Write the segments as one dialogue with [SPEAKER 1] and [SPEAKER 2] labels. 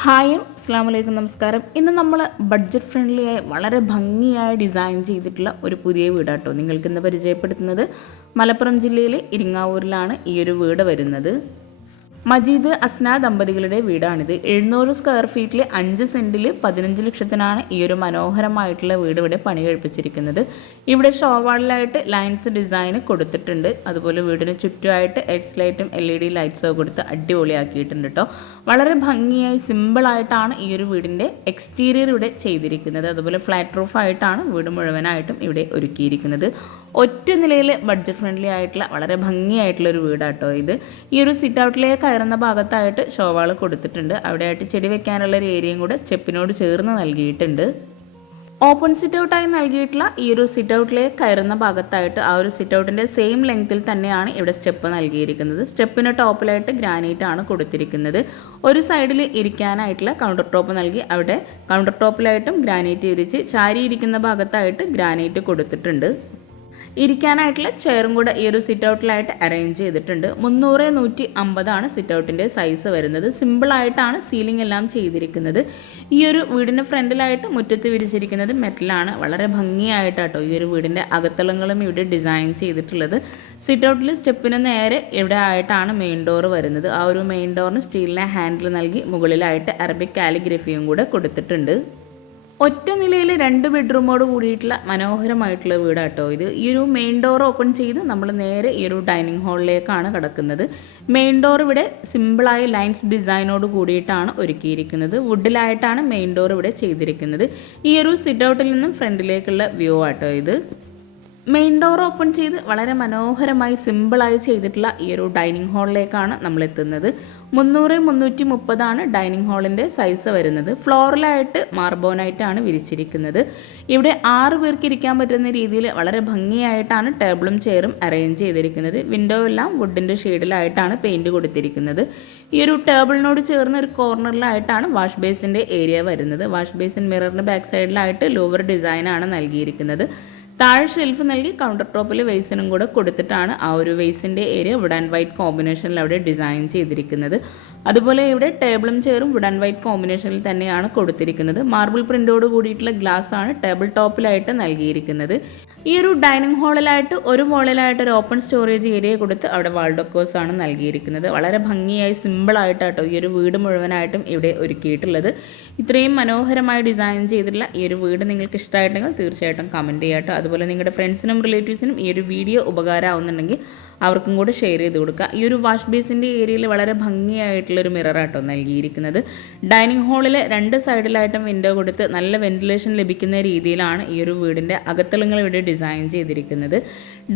[SPEAKER 1] Hi അസ്സാം വലൈക്കും നമസ്കാരം. ഇന്ന് നമ്മൾ ബഡ്ജറ്റ് ഫ്രണ്ട്ലി ആയി വളരെ ഭംഗിയായി ഡിസൈൻ ചെയ്തിട്ടുള്ള ഒരു പുതിയ വീടാട്ടോ. നിങ്ങൾക്ക് ഇന്ന് പരിചയപ്പെടുത്തുന്നത് മലപ്പുറം ജില്ലയിലെ ഇരിങ്ങാവൂരിലാണ് ഈ ഒരു വീട് വരുന്നത്. മജീദ് അസ്ന ദമ്പതികളുടെ വീടാണിത്. എഴുന്നൂറ് സ്ക്വയർ ഫീറ്റിൽ അഞ്ച് സെന്റിൽ പതിനഞ്ച് ലക്ഷത്തിനാണ് ഈ ഒരു മനോഹരമായിട്ടുള്ള വീട് ഇവിടെ പണി കഴിപ്പിച്ചിരിക്കുന്നത് ഇവിടെ ഷോവാളിലായിട്ട് ലൈൻസ് ഡിസൈൻ കൊടുത്തിട്ടുണ്ട്. അതുപോലെ വീടിന് ചുറ്റുമായിട്ട് എക്സ് ലൈറ്റും എൽ ഇ ഡി ലൈറ്റ്സോ കൊടുത്ത് അടിപൊളിയാക്കിയിട്ടുണ്ട് കേട്ടോ വളരെ ഭംഗിയായി സിമ്പിളായിട്ടാണ് ഈ ഒരു വീടിന്റെ എക്സ്റ്റീരിയർ ഇവിടെ ചെയ്തിരിക്കുന്നത്. അതുപോലെ ഫ്ലാറ്റ് റൂഫായിട്ടാണ് വീട് മുഴുവനായിട്ടും ഇവിടെ ഒരുക്കിയിരിക്കുന്നത്. ഒറ്റ നിലയിൽ ബഡ്ജറ്റ് ഫ്രണ്ട്ലി ആയിട്ടുള്ള വളരെ ഭംഗിയായിട്ടുള്ള ഒരു വീടാട്ടോ ഇത്. ഈ ഒരു സിറ്റ് ഔട്ടിലേക്ക് കയറുന്ന ഭാഗത്തായിട്ട് ഷോവാൾ കൊടുത്തിട്ടുണ്ട്. അവിടെയായിട്ട് ചെടി വെക്കാനുള്ള ഒരു ഏരിയയും കൂടെ സ്റ്റെപ്പിനോട് ചേർന്ന് നൽകിയിട്ടുണ്ട്. ഓപ്പൺ സിറ്റ് ഔട്ടായി നൽകിയിട്ടുള്ള ഈ ഒരു സിറ്റ് ഔട്ടിലേക്ക് കയറുന്ന ഭാഗത്തായിട്ട് ആ ഒരു സിറ്റ് ഔട്ടിന്റെ സെയിം ലെങ്ത്തിൽ തന്നെയാണ് ഇവിടെ സ്റ്റെപ്പ് നൽകിയിരിക്കുന്നത്. സ്റ്റെപ്പിന് ടോപ്പിലായിട്ട് ഗ്രാനൈറ്റ് ആണ് കൊടുത്തിരിക്കുന്നത്. ഒരു സൈഡിൽ ഇരിക്കാനായിട്ടുള്ള കൗണ്ടർ ടോപ്പ് നൽകി അവിടെ കൗണ്ടർ ടോപ്പിലായിട്ടും ഗ്രാനൈറ്റ് വിരിച്ച് ചാരിയിരിക്കുന്ന ഭാഗത്തായിട്ട് ഗ്രാനൈറ്റ് കൊടുത്തിട്ടുണ്ട്. ഇരിക്കാനായിട്ടുള്ള ചെയറും കൂടെ ഈ ഒരു സിറ്റ് ഔട്ടിലായിട്ട് അറേഞ്ച് ചെയ്തിട്ടുണ്ട്. മുന്നൂറ് നൂറ്റി അമ്പതാണ് സിറ്റ് ഔട്ടിന്റെ സൈസ് വരുന്നത് സിമ്പിളായിട്ടാണ് സീലിംഗ് എല്ലാം ചെയ്തിരിക്കുന്നത്. ഈ ഒരു വീടിന്റെ ഫ്രണ്ടിലായിട്ട് മുറ്റത്ത് വിരിച്ചിരിക്കുന്നത് മെറ്റലാണ് വളരെ ഭംഗിയായിട്ട് കേട്ടോ ഈ ഒരു വീടിന്റെ അകത്തളങ്ങളും ഇവിടെ ഡിസൈൻ ചെയ്തിട്ടുള്ളത്. സിറ്റ് ഔട്ടിൽ സ്റ്റെപ്പിന് നേരെ ഇവിടെ ആയിട്ടാണ് മെയിൻ ഡോർ വരുന്നത്. ആ ഒരു മെയിൻ ഡോറിന് സ്റ്റീലിനെ ഹാൻഡിൽ നൽകി മുകളിലായിട്ട് അറബിക് കാലിഗ്രഫിയും കൂടെ കൊടുത്തിട്ടുണ്ട്. ഒറ്റ നിലയിൽ രണ്ട് ബെഡ്റൂമോട് കൂടിയിട്ടുള്ള മനോഹരമായിട്ടുള്ള വീടാട്ടോ ഇത്. ഈ ഒരു മെയിൻ ഡോർ ഓപ്പൺ ചെയ്ത് നമ്മൾ നേരെ ഈ ഒരു ഡൈനിങ് ഹാളിലേക്കാണ് കിടക്കുന്നത്. മെയിൻ ഡോർ ഇവിടെ സിമ്പിളായ ലൈൻസ് ഡിസൈനോട് കൂടിയിട്ടാണ് ഒരുക്കിയിരിക്കുന്നത്. വുഡിലായിട്ടാണ് മെയിൻ ഡോർ ഇവിടെ ചെയ്തിരിക്കുന്നത്. ഈ ഒരു സിറ്റ് ഔട്ടിൽ നിന്നും ഫ്രണ്ടിലേക്കുള്ള വ്യൂ ആട്ടോ ഇത്. മെയിൻ ഡോർ ഓപ്പൺ ചെയ്ത് വളരെ മനോഹരമായി സിമ്പിളായി ചെയ്തിട്ടുള്ള ഈ ഒരു ഡൈനിങ് ഹാളിലേക്കാണ് നമ്മൾ എത്തുന്നത് മുന്നൂറ് മുന്നൂറ്റി മുപ്പതാണ് ഡൈനിങ് ഹാളിന്റെ സൈസ് വരുന്നത്. ഫ്ലോറിലായിട്ട് മാർബോണായിട്ടാണ് വിരിച്ചിരിക്കുന്നത്. ഇവിടെ ആറ് പേർക്ക് ഇരിക്കാൻ പറ്റുന്ന രീതിയിൽ വളരെ ഭംഗിയായിട്ടാണ് ടേബിളും ചെയറും അറേഞ്ച് ചെയ്തിരിക്കുന്നത്. വിൻഡോ എല്ലാം വുഡിന്റെ ഷെയ്ഡിലായിട്ടാണ് പെയിന്റ് കൊടുത്തിരിക്കുന്നത്. ഈ ഒരു ടേബിളിനോട് ചേർന്ന് ഒരു കോർണറിലായിട്ടാണ് വാഷ് ബേസിന്റെ ഏരിയ വരുന്നത്. വാഷ് ബേസിൻ മിററിന്റെ ബാക്ക് സൈഡിലായിട്ട് ലോവർ ഡിസൈനാണ് നൽകിയിരിക്കുന്നത്. താഴെ ഷെൽഫ് നൽകി കൗണ്ടർ ടോപ്പിൽ വെയ്സിനും കൂടെ കൊടുത്തിട്ടാണ് ആ ഒരു വെയ്സിന്റെ ഏരിയ വുഡ് ആൻഡ് വൈറ്റ് കോമ്പിനേഷനിൽ അവിടെ ഡിസൈൻ ചെയ്തിരിക്കുന്നത്. അതുപോലെ ഇവിടെ ടേബിളും ചെയറും വുഡ് ആൻഡ് വൈറ്റ് കോമ്പിനേഷനിൽ തന്നെയാണ് കൊടുത്തിരിക്കുന്നത്. മാർബിൾ പ്രിന്റോട് കൂടിയിട്ടുള്ള ഗ്ലാസ് ആണ് ടേബിൾ ടോപ്പിലായിട്ട് നൽകിയിരിക്കുന്നത്. ഈ ഒരു ഡൈനിങ് ഹാളിലായിട്ട് ഒരു വോളിലായിട്ട് ഒരു ഓപ്പൺ സ്റ്റോറേജ് ഏരിയ കൊടുത്ത് അവിടെ വാൾ ഡൊക്കോസ് ആണ് നൽകിയിരിക്കുന്നത്. വളരെ ഭംഗിയായി സിമ്പിളായിട്ടാട്ടോ ഈ ഒരു വീട് മുഴുവനായിട്ടും ഇവിടെ ഒരുക്കിയിട്ടുള്ളത്. ഇത്രയും മനോഹരമായി ഡിസൈൻ ചെയ്തിട്ടുള്ള ഈ ഒരു വീട് നിങ്ങൾക്ക് ഇഷ്ടമായിട്ടുണ്ടെങ്കിൽ തീർച്ചയായിട്ടും കമന്റ് ചെയ്യാട്ടോ. അതുപോലെ നിങ്ങളുടെ ഫ്രണ്ട്സിനും റിലേറ്റീവ്സിനും ഈ ഒരു വീഡിയോ ഉപകാരമാവുന്നുണ്ടെങ്കിൽ അവർക്കും കൂടെ ഷെയർ ചെയ്ത് കൊടുക്കുക. ഈ ഒരു വാഷ് ബേസിന്റെ ഏരിയയിൽ വളരെ ഭംഗിയായിട്ടുള്ളൊരു മിററാട്ടോ നൽകിയിരിക്കുന്നത്. ഡൈനിങ് ഹാളിലെ രണ്ട് സൈഡിലായിട്ടും വിൻഡോ കൊടുത്ത് നല്ല വെന്റിലേഷൻ ലഭിക്കുന്ന രീതിയിലാണ് ഈ ഒരു വീടിന്റെ അകത്തളങ്ങൾ ഇവിടെ ഡിസൈൻ ചെയ്തിരിക്കുന്നത്.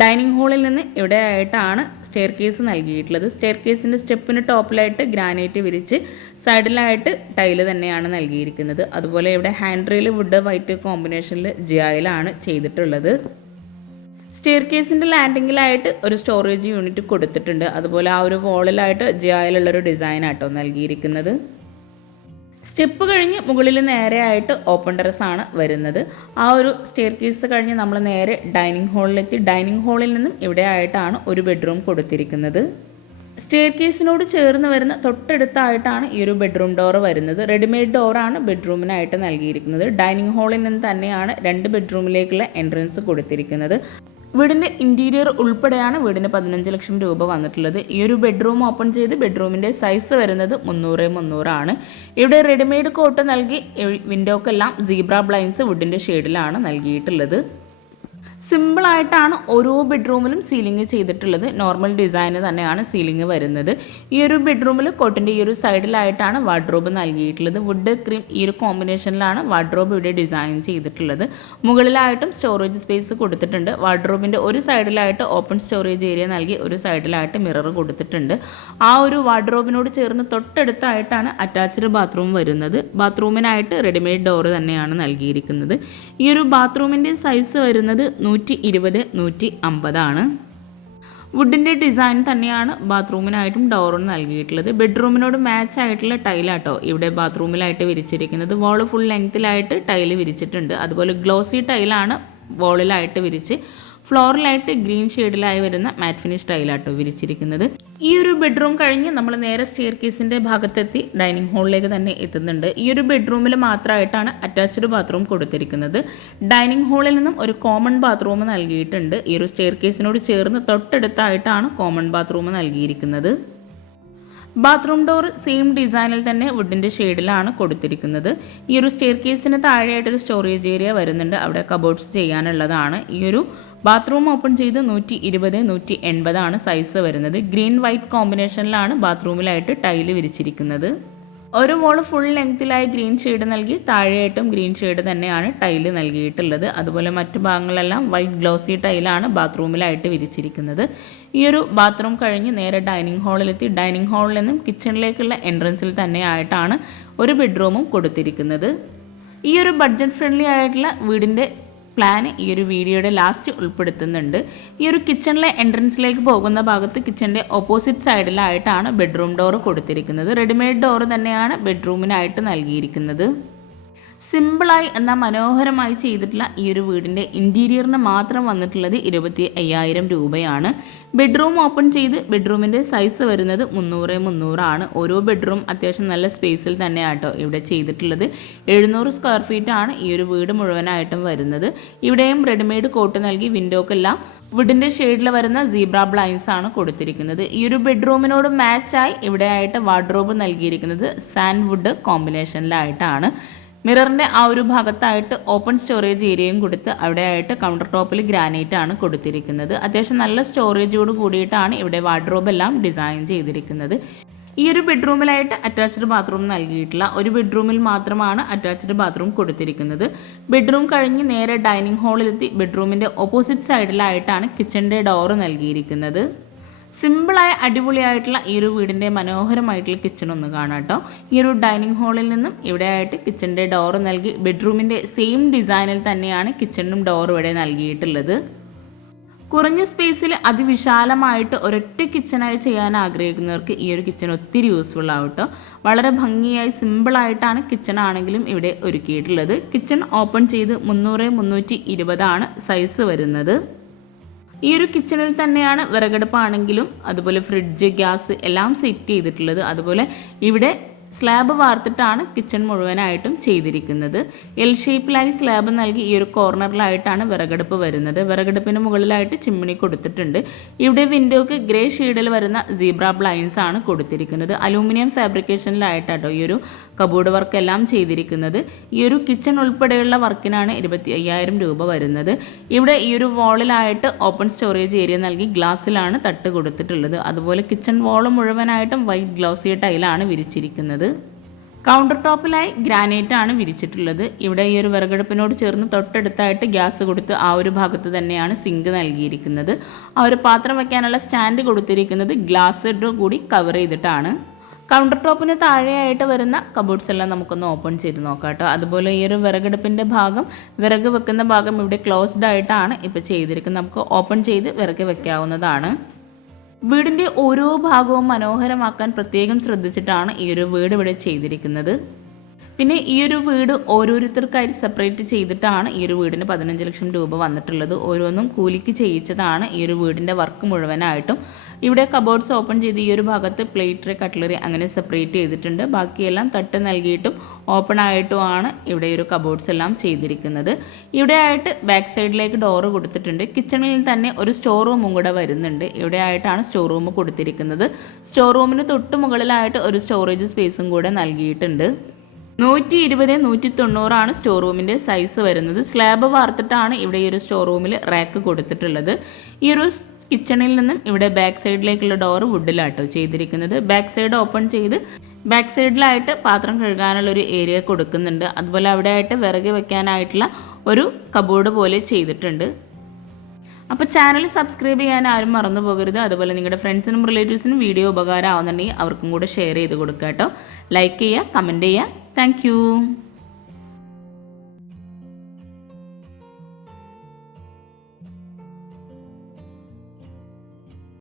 [SPEAKER 1] ഡൈനിങ് ഹാളിൽ നിന്ന് ഇവിടെ ആയിട്ടാണ് സ്റ്റെയർ കേസ് നൽകിയിട്ടുള്ളത്. സ്റ്റെയർ കേസിന്റെ സ്റ്റെപ്പിന് ടോപ്പിലായിട്ട് ഗ്രാനൈറ്റ് വിരിച്ച് സൈഡിലായിട്ട് ടൈൽ തന്നെയാണ് നൽകിയിരിക്കുന്നത്. അതുപോലെ ഇവിടെ ഹാൻഡ് റെയിൽ വുഡ് വൈറ്റ് കോമ്പിനേഷനിൽ ജിയായിലാണ് ചെയ്തിട്ടുള്ളത്. സ്റ്റെയർ കേസിന്റെ ലാൻഡിങ്ങിലായിട്ട് ഒരു സ്റ്റോറേജ് യൂണിറ്റ് കൊടുത്തിട്ടുണ്ട്. അതുപോലെ ആ ഒരു വോളിലായിട്ട് ജിയായിലുള്ളൊരു ഡിസൈൻ ആട്ടോ നൽകിയിരിക്കുന്നത്. സ്റ്റെപ്പ് കഴിഞ്ഞ് മുകളിൽ നേരെയായിട്ട് ഓപ്പൺ ടെറസ് ആണ് വരുന്നത്. ആ ഒരു സ്റ്റെയർ കേസ് കഴിഞ്ഞ് നമ്മൾ നേരെ ഡൈനിങ് ഹാളിലെത്തി. ഡൈനിങ് ഹാളിൽ നിന്നും ഇവിടെ ആയിട്ടാണ് ഒരു ബെഡ്റൂം കൊടുത്തിരിക്കുന്നത്. സ്റ്റെയർ കേസിനോട് ചേർന്ന് വരുന്ന തൊട്ടടുത്തായിട്ടാണ് ഈ ഒരു ബെഡ്റൂം ഡോർ വരുന്നത്. റെഡിമെയ്ഡ് ഡോറാണ് ബെഡ്റൂമിനായിട്ട് നൽകിയിരിക്കുന്നത്. ഡൈനിങ് ഹാളിൽ നിന്ന് തന്നെയാണ് രണ്ട് ബെഡ്റൂമിലേക്കുള്ള എൻട്രൻസ് കൊടുത്തിരിക്കുന്നത്. വീടിന്റെ ഇന്റീരിയർ ഉൾപ്പെടെയാണ് വീടിന് പതിനഞ്ച് ലക്ഷം രൂപ വന്നിട്ടുള്ളത്. ഈ ഒരു ബെഡ്റൂം ഓപ്പൺ ചെയ്ത് ബെഡ്റൂമിന്റെ സൈസ് വരുന്നത് മുന്നൂറ് മുന്നൂറാണ് ഇവിടെ റെഡിമെയ്ഡ് കോട്ട് നൽകി വിൻഡോക്കെല്ലാം സീബ്ര ബ്ലൈൻസ് വുഡിന്റെ ഷെയ്ഡിലാണ് നൽകിയിട്ടുള്ളത്. സിമ്പിളായിട്ടാണ് ഓരോ ബെഡ്റൂമിലും സീലിംഗ് ചെയ്തിട്ടുള്ളത്. നോർമൽ ഡിസൈന് തന്നെയാണ് സീലിംഗ് വരുന്നത്. ഈ ഒരു ബെഡ്റൂമിൽ കോട്ടിന്റെ ഈ ഒരു സൈഡിലായിട്ടാണ് വാർഡ്രോബ് നൽകിയിട്ടുള്ളത്. വുഡ് ക്രീം ഈ ഒരു കോമ്പിനേഷനിലാണ് വാർഡ്രോബ് ഇവിടെ ഡിസൈൻ ചെയ്തിട്ടുള്ളത്. മുകളിലായിട്ടും സ്റ്റോറേജ് സ്പേസ് കൊടുത്തിട്ടുണ്ട്. വാർഡ്രോബിന്റെ ഒരു സൈഡിലായിട്ട് ഓപ്പൺ സ്റ്റോറേജ് ഏരിയ നൽകി ഒരു സൈഡിലായിട്ട് മിറർ കൊടുത്തിട്ടുണ്ട്. ആ ഒരു വാർഡ്രോബിനോട് ചേർന്ന് തൊട്ടടുത്തായിട്ടാണ് അറ്റാച്ച്ഡ് ബാത്റൂം വരുന്നത്. ബാത്റൂമിനായിട്ട് റെഡിമെയ്ഡ് ഡോർ തന്നെയാണ് നൽകിയിരിക്കുന്നത്. ഈ ഒരു ബാത്റൂമിന്റെ സൈസ് വരുന്നത് ഇരുപത് നൂറ്റി അമ്പതാണ് വുഡിന്റെ ഡിസൈൻ തന്നെയാണ് ബാത്റൂമിനായിട്ടും ഡോറിന് നൽകിയിട്ടുള്ളത്. ബെഡ്റൂമിനോട് മാച്ച് ആയിട്ടുള്ള ടൈലാട്ടോ ഇവിടെ ബാത്റൂമിലായിട്ട് വിരിച്ചിരിക്കുന്നത്. വോൾ ഫുൾ ലെങ്ത്തിലായിട്ട് ടൈൽ വിരിച്ചിട്ടുണ്ട്. അതുപോലെ ഗ്ലോസി ടൈലാണ് വോളിലായിട്ട് വിരിച്ച് ഫ്ലോറിലായിട്ട് ഗ്രീൻ ഷെയ്ഡിലായി വരുന്ന മാറ്റ് ഫിനിഷ് ടൈലാട്ടോ വിരിച്ചിരിക്കുന്നത്. ഈ ഒരു ബെഡ്റൂം കഴിഞ്ഞ് നമ്മൾ നേരെ സ്റ്റെയർ കേസിന്റെ ഭാഗത്തെത്തി ഡൈനിങ് ഹാളിലേക്ക് തന്നെ എത്തുന്നുണ്ട്. ഈ ഒരു ബെഡ്റൂമിൽ മാത്രമായിട്ടാണ് അറ്റാച്ച്ഡ് ബാത്റൂം കൊടുത്തിരിക്കുന്നത്. ഡൈനിങ് ഹാളിൽ നിന്നും ഒരു കോമൺ ബാത്റൂം നൽകിയിട്ടുണ്ട്. ഈ ഒരു സ്റ്റെയർ കേസിനോട് ചേർന്ന് തൊട്ടടുത്തായിട്ടാണ് കോമൺ ബാത്റൂം നൽകിയിരിക്കുന്നത്. ബാത്റൂം ഡോർ സെയിം ഡിസൈനിൽ തന്നെ വുഡിന്റെ ഷെയ്ഡിലാണ് കൊടുത്തിരിക്കുന്നത്. ഈ ഒരു സ്റ്റെയർ കേസിന് താഴെയായിട്ടൊരു സ്റ്റോറേജ് ഏരിയ വരുന്നുണ്ട്. അവിടെ കബോർഡ്സ് ചെയ്യാനുള്ളതാണ്. ഈ ഒരു ബാത്റൂം ഓപ്പൺ ചെയ്ത് നൂറ്റി ഇരുപത് നൂറ്റി എൺപതാണ് സൈസ് വരുന്നത്. ഗ്രീൻ വൈറ്റ് കോമ്പിനേഷനിലാണ് ബാത്റൂമിലായിട്ട് ടൈൽ വിരിച്ചിരിക്കുന്നത്. ഒരു വോൾ ഫുൾ ലെങ്തിലായി ഗ്രീൻ ഷെയ്ഡ് നൽകി താഴെയായിട്ടും ഗ്രീൻ ഷെയ്ഡ് തന്നെയാണ് ടൈൽ നൽകിയിട്ടുള്ളത്. അതുപോലെ മറ്റു ഭാഗങ്ങളെല്ലാം വൈറ്റ് ഗ്ലോസി ടൈലാണ് ബാത്റൂമിലായിട്ട് വിരിച്ചിരിക്കുന്നത്. ഈ ഒരു ബാത്റൂം കഴിഞ്ഞ് നേരെ ഡൈനിങ് ഹാളിലെത്തി ഡൈനിങ് ഹാളിൽ നിന്നും കിച്ചണിലേക്കുള്ള എൻട്രൻസിൽ തന്നെയായിട്ടാണ് ഒരു ബെഡ്റൂമും കൊടുത്തിരിക്കുന്നത്. ഈ ഒരു ബഡ്ജറ്റ് ഫ്രണ്ട്ലി ആയിട്ടുള്ള വീടിന്റെ പ്ലാൻ ഈ ഒരു വീഡിയോയുടെ ലാസ്റ്റ് ഉൾപ്പെടുത്തുന്നുണ്ട്. ഈ ഒരു കിച്ചണിലെ എൻട്രൻസിലേക്ക് പോകുന്ന ഭാഗത്ത് കിച്ചണിന്റെ ഓപ്പോസിറ്റ് സൈഡിലായിട്ടാണ് ബെഡ്റൂം ഡോർ കൊടുത്തിരിക്കുന്നത്. റെഡിമെയ്ഡ് ഡോർ തന്നെയാണ് ബെഡ്റൂമിനായിട്ട് നൽകിയിരിക്കുന്നത്. സിമ്പിളായി എന്നാൽ മനോഹരമായി ചെയ്തിട്ടുള്ള ഈ ഒരു വീടിന്റെ ഇന്റീരിയറിന് മാത്രം വന്നിട്ടുള്ളത് ഇരുപത്തി അയ്യായിരം രൂപയാണ്. ബെഡ്റൂം ഓപ്പൺ ചെയ്ത് ബെഡ്റൂമിന്റെ സൈസ് വരുന്നത് മുന്നൂറ് മുന്നൂറാണ്. ഓരോ ബെഡ്റൂം അത്യാവശ്യം നല്ല സ്പേസിൽ തന്നെയാട്ടോ ഇവിടെ ചെയ്തിട്ടുള്ളത്. എഴുന്നൂറ് സ്ക്വയർ ഫീറ്റ് ആണ് ഈ ഒരു വീട് മുഴുവനായിട്ടും വരുന്നത്. ഇവിടെയും റെഡിമെയ്ഡ് കോട്ട് നൽകി വിൻഡോക്കെല്ലാം വുഡിന്റെ ഷെയ്ഡിൽ വരുന്ന സീബ്ര ബ്ലൈൻസ് ആണ് കൊടുത്തിരിക്കുന്നത്. ഈ ഒരു ബെഡ്റൂമിനോട് മാച്ചായി ഇവിടെയായിട്ട് വാർഡ്രോബ് നൽകിയിരിക്കുന്നത് സാൻഡ് വുഡ് കോമ്പിനേഷനിലായിട്ടാണ്. മിററിന്റെ ആ ഒരു ഭാഗത്തായിട്ട് ഓപ്പൺ സ്റ്റോറേജ് ഏരിയയും കൊടുത്ത് അവിടെയായിട്ട് കൗണ്ടർ ടോപ്പിൽ ഗ്രാനൈറ്റ് ആണ് കൊടുത്തിരിക്കുന്നത്. അത്യാവശ്യം നല്ല സ്റ്റോറേജോട് കൂടിയിട്ടാണ് ഇവിടെ വാർഡ്രോബ് എല്ലാം ഡിസൈൻ ചെയ്തിരിക്കുന്നത്. ഈ ഒരു ബെഡ്റൂമിലായിട്ട് അറ്റാച്ച്ഡ് ബാത്റൂം നൽകിയിട്ടില്ല ഒരു ബെഡ്റൂമിൽ മാത്രമാണ് അറ്റാച്ച്ഡ് ബാത്റൂം കൊടുത്തിരിക്കുന്നത്. ബെഡ്റൂം കഴിഞ്ഞ് നേരെ ഡൈനിങ് ഹാളിലെത്തി ബെഡ്റൂമിന്റെ ഓപ്പോസിറ്റ് സൈഡിലായിട്ടാണ് കിച്ചണിന്റെ ഡോറ് നൽകിയിരിക്കുന്നത്. സിമ്പിളായ അടിപൊളിയായിട്ടുള്ള ഈ ഒരു വീടിന്റെ മനോഹരമായിട്ടുള്ള കിച്ചൺ ഒന്ന് കാണാം കേട്ടോ ഈ ഒരു ഡൈനിങ് ഹാളിൽ നിന്നും ഇവിടെയായിട്ട് കിച്ചണിന്റെ ഡോർ നൽകി ബെഡ്റൂമിന്റെ സെയിം ഡിസൈനിൽ തന്നെയാണ് കിച്ചണിനും ഡോർ ഇവിടെ നൽകിയിട്ടുള്ളത്. കുറഞ്ഞ സ്പേസിൽ അതിവിശാലമായിട്ട് ഒരൊറ്റ കിച്ചണായി ചെയ്യാൻ ആഗ്രഹിക്കുന്നവർക്ക് ഈ ഒരു കിച്ചൺ ഒത്തിരി യൂസ്ഫുൾ ആവട്ടോ വളരെ ഭംഗിയായി സിമ്പിളായിട്ടാണ് കിച്ചൺ ആണെങ്കിലും ഇവിടെ ഒരുക്കിയിട്ടുള്ളത്. കിച്ചൺ ഓപ്പൺ ചെയ്ത് മുന്നൂറ് മുന്നൂറ്റി ഇരുപതാണ് സൈസ് വരുന്നത്. ഈ ഒരു കിച്ചണിൽ തന്നെയാണ് വിറകടുപ്പാണെങ്കിലും അതുപോലെ ഫ്രിഡ്ജ് ഗ്യാസ് എല്ലാം സെറ്റ് ചെയ്തിട്ടുള്ളത്. അതുപോലെ ഇവിടെ സ്ലാബ് വാർത്തിട്ടാണ് കിച്ചൺ മുഴുവനായിട്ടും ചെയ്തിരിക്കുന്നത്. എൽ ഷേപ്പിലായി സ്ലാബ് നൽകി ഈ ഒരു കോർണറിലായിട്ടാണ് വിറകടുപ്പ് വരുന്നത്. വിറകടുപ്പിന് മുകളിലായിട്ട് ചിമ്മിണി കൊടുത്തിട്ടുണ്ട്. ഇവിടെ വിൻഡോക്ക് ഗ്രേ ഷെയ്ഡിൽ വരുന്ന സീബ്ര ബ്ലൈൻസ് ആണ് കൊടുത്തിരിക്കുന്നത്. അലൂമിനിയം ഫാബ്രിക്കേഷനിലായിട്ടാട്ടോ ഈ ഒരു കബോർഡ് വർക്ക് എല്ലാം ചെയ്തിരിക്കുന്നത്. ഈ ഒരു കിച്ചൺ ഉൾപ്പെടെയുള്ള വർക്കിനാണ് ഇരുപത്തി അയ്യായിരം രൂപ വരുന്നത്. ഇവിടെ ഈ ഒരു വാളിലായിട്ട് ഓപ്പൺ സ്റ്റോറേജ് ഏരിയ നൽകി ഗ്ലാസ്സിലാണ് തട്ട് കൊടുത്തിട്ടുള്ളത്. അതുപോലെ കിച്ചൺ വാൾ മുഴുവനായിട്ടും വൈറ്റ് ഗ്ലൗസി ടൈലാണ് വിരിച്ചിരിക്കുന്നത്. കൗണ്ടർ ടോപ്പിലായി ഗ്രാനൈറ്റ് ആണ് വിരിച്ചിട്ടുള്ളത്. ഇവിടെ ഈ ഒരു വിറകടുപ്പിനോട് ചേർന്ന് തൊട്ടടുത്തായിട്ട് ഗ്യാസ് കൊടുത്ത് ആ ഒരു ഭാഗത്ത് തന്നെയാണ് സിങ്ക് നൽകിയിരിക്കുന്നത്. ആ ഒരു പാത്രം വയ്ക്കാനുള്ള സ്റ്റാൻഡ് കൊടുത്തിരിക്കുന്നത് ഗ്ലാസ് കൂടി കവർ ചെയ്തിട്ടാണ്. കൗണ്ടർ ടോപ്പിന് താഴെയായിട്ട് വരുന്ന കബോർഡ്സ് എല്ലാം നമുക്കൊന്ന് ഓപ്പൺ ചെയ്ത് നോക്കാം കേട്ടോ. അതുപോലെ ഈ ഒരു വിറകടുപ്പിന്റെ ഭാഗം വിറക് വെക്കുന്ന ഭാഗം ഇവിടെ ക്ലോസ്ഡ് ആയിട്ടാണ് ഇപ്പോൾ ചെയ്തിരിക്കുന്നത്. നമുക്ക് ഓപ്പൺ ചെയ്ത് വിറക് വെക്കാവുന്നതാണ്. വീടിന്റെ ഓരോ ഭാഗവും മനോഹരമാക്കാൻ പ്രത്യേകം ശ്രദ്ധിച്ചിട്ടാണ് ഈ ഒരു വീട് ഇവിടെ ചെയ്തിരിക്കുന്നത്. പിന്നെ ഈ ഒരു വീട് ഓരോരുത്തർക്കായി സെപ്പറേറ്റ് ചെയ്തിട്ടാണ് ഈ ഒരു വീടിന് പതിനഞ്ച് ലക്ഷം രൂപ വന്നിട്ടുള്ളത്. ഓരോന്നും കൂലിക്ക് ചെയ്യിച്ചതാണ് ഈ ഒരു വീടിന്റെ വർക്ക് മുഴുവനായിട്ടും. ഇവിടെ കബോർഡ്സ് ഓപ്പൺ ചെയ്ത് ഈ ഒരു ഭാഗത്ത് പ്ലേറ്റ് കട്ട്ലറി അങ്ങനെ സെപ്പറേറ്റ് ചെയ്തിട്ടുണ്ട്. ബാക്കിയെല്ലാം തട്ട് നൽകിയിട്ടും ഓപ്പൺ ആയിട്ടുമാണ് ഇവിടെ ഒരു കബോർഡ്സ് എല്ലാം ചെയ്തിരിക്കുന്നത്. ഇവിടെ ആയിട്ട് ബാക്ക് സൈഡിലേക്ക് ഡോറ് കൊടുത്തിട്ടുണ്ട്. കിച്ചണിൽ തന്നെ ഒരു സ്റ്റോർ റൂമും കൂടെ വരുന്നുണ്ട്. ഇവിടെ ആയിട്ടാണ് സ്റ്റോർ റൂം കൊടുത്തിരിക്കുന്നത്. സ്റ്റോർ റൂമിന് തൊട്ട് മുകളിലായിട്ട് ഒരു സ്റ്റോറേജ് സ്പേസും കൂടെ നൽകിയിട്ടുണ്ട്. നൂറ്റി ഇരുപത് നൂറ്റി തൊണ്ണൂറാണ് സ്റ്റോർ റൂമിന്റെ സൈസ് വരുന്നത്. സ്ലാബ് വാർത്തിട്ടാണ് ഇവിടെ ഈ ഒരു സ്റ്റോർ റൂമിൽ റാക്ക് കൊടുത്തിട്ടുള്ളത്. ഈ ഒരു കിച്ചണിൽ നിന്നും ഇവിടെ ബാക്ക് സൈഡിലേക്കുള്ള ഡോറ് വുഡിലാട്ടോ ചെയ്തിരിക്കുന്നത്. ബാക്ക് സൈഡ് ഓപ്പൺ ചെയ്ത് ബാക്ക് സൈഡിലായിട്ട് പാത്രം കഴുകാനുള്ള ഒരു ഏരിയ കൊടുക്കുന്നുണ്ട്. അതുപോലെ അവിടെ ആയിട്ട് വിറക് വെക്കാനായിട്ടുള്ള ഒരു കബോർഡ് പോലെ ചെയ്തിട്ടുണ്ട്. അപ്പോൾ ചാനൽ സബ്സ്ക്രൈബ് ചെയ്യാൻ ആരും മറന്നു പോകരുത്. അതുപോലെ നിങ്ങളുടെ ഫ്രണ്ട്സിനും റിലേറ്റീവ്സിനും വീഡിയോ ഉപകാരം ആവുന്നുണ്ടെങ്കിൽ അവർക്കും കൂടെ ഷെയർ ചെയ്ത് കൊടുക്കുക കേട്ടോ ലൈക്ക് ചെയ്യുക കമന്റ് ചെയ്യുക. താങ്ക്